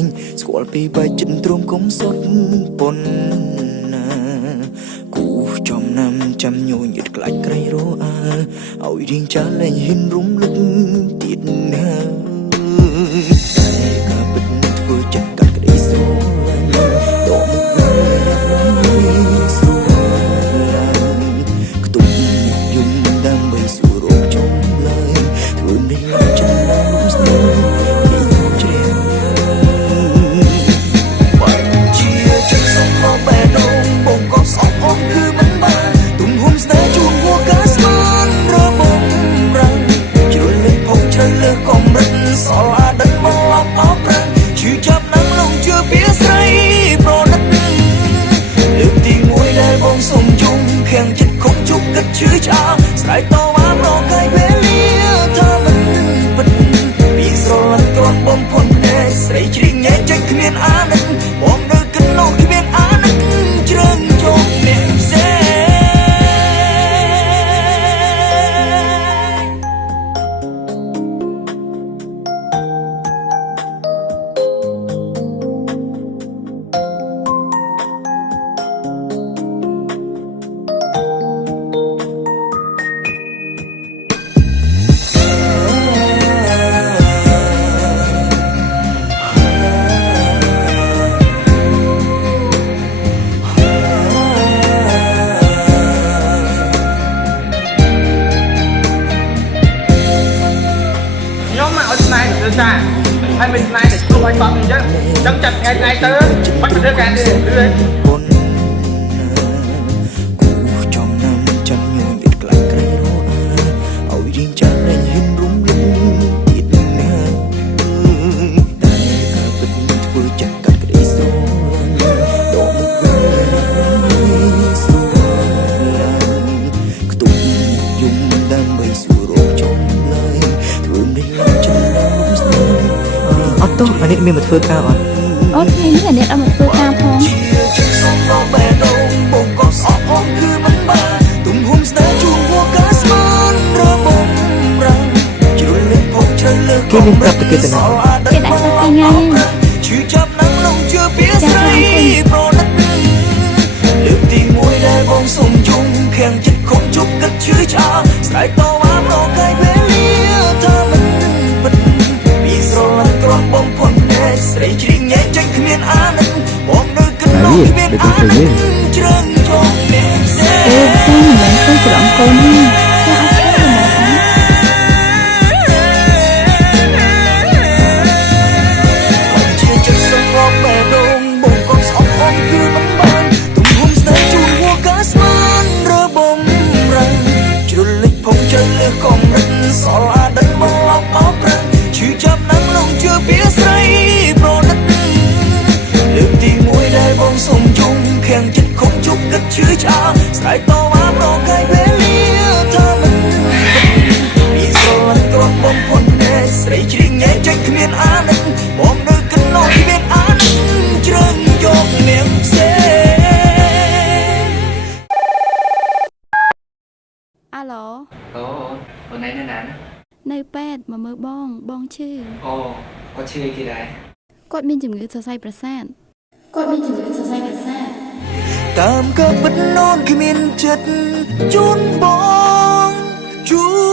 ងស្គាល់ពីបែកចិត្តទ្រាំគុំសុតប៉ុនណាគូចំណាំចាំញញឹតខ្លាចក្រៃរអើឲ្យរៀងចាស់លែងហ៊ានរំលឹកទៀតណាតែក៏ពិតធ្វើចិត្តកាត់ក្តីស្រឡាញ់ដកមុខវិញយ៉ាងណាស្រួលខ្ទុំយំដើម្បីសួររកចុងឡើយធ្វើមិនឡើងចាំឡើងលំស្នេហ៍គឺមិនបានទំហំស្នេហ៍ជួនហួរកាស្មានរបំរាំងជ្រុលលេខផុសជ្រៅលើកំរិតសល់អាដិតមកអបអបប្រាំងឈឺចាប់ណាំងលងជឿពីស្រីប្រណិតលើកទី1ដែលបងសុំជុំខាំងចិត្តខំជប់គិតឈឺឆ្អាស្រ័យតវ៉ាប្រកែកវេលាថាមិនពិតពីស្រឡាញ់គ្រាន់បំផុតភ្នែកស្រីជ្រីកញែកចេញគ្មានអាណិតបងនៅគិតនោះគ្មានអាណិតជ្រើងជុំអ្នកផ្សេងให้เป็นนายแต่ตัวไอ้ความมันเยอะจังจัดไงนายเตอร์มันเป็นเรื่องการเรื่อยกูจอมนำจำยวนเด็ดกลางไกลรอเอายิงจันในหินรุมลุมติดนะแต่ก็เป็นฝืนจักกัดกระดิโซดอกมุกเวรสวยกตุ้มยุ่งดำใบสูรกจมเลยถือไม่ลำจันดำลุ่มสนออโต้อันนี้มีมาเถื่อก้าวอ่ะโอเคนี่แหละเนี่ยเอามาเพื่อการพร้อมKini minta pergi tenang. Kita tak tinggal ni. Alo โอ้วันไหนเนี่ยนะ ในแปดมาเมื่อบ้องชื่อ โอ้ก็ชื่อกี่ได้ กดมีจุ่มเงือใส่ประสานกดมีจุ่มเงือใส่ประสานตามกับบัดนอนคือมีนจัดจุนบองจู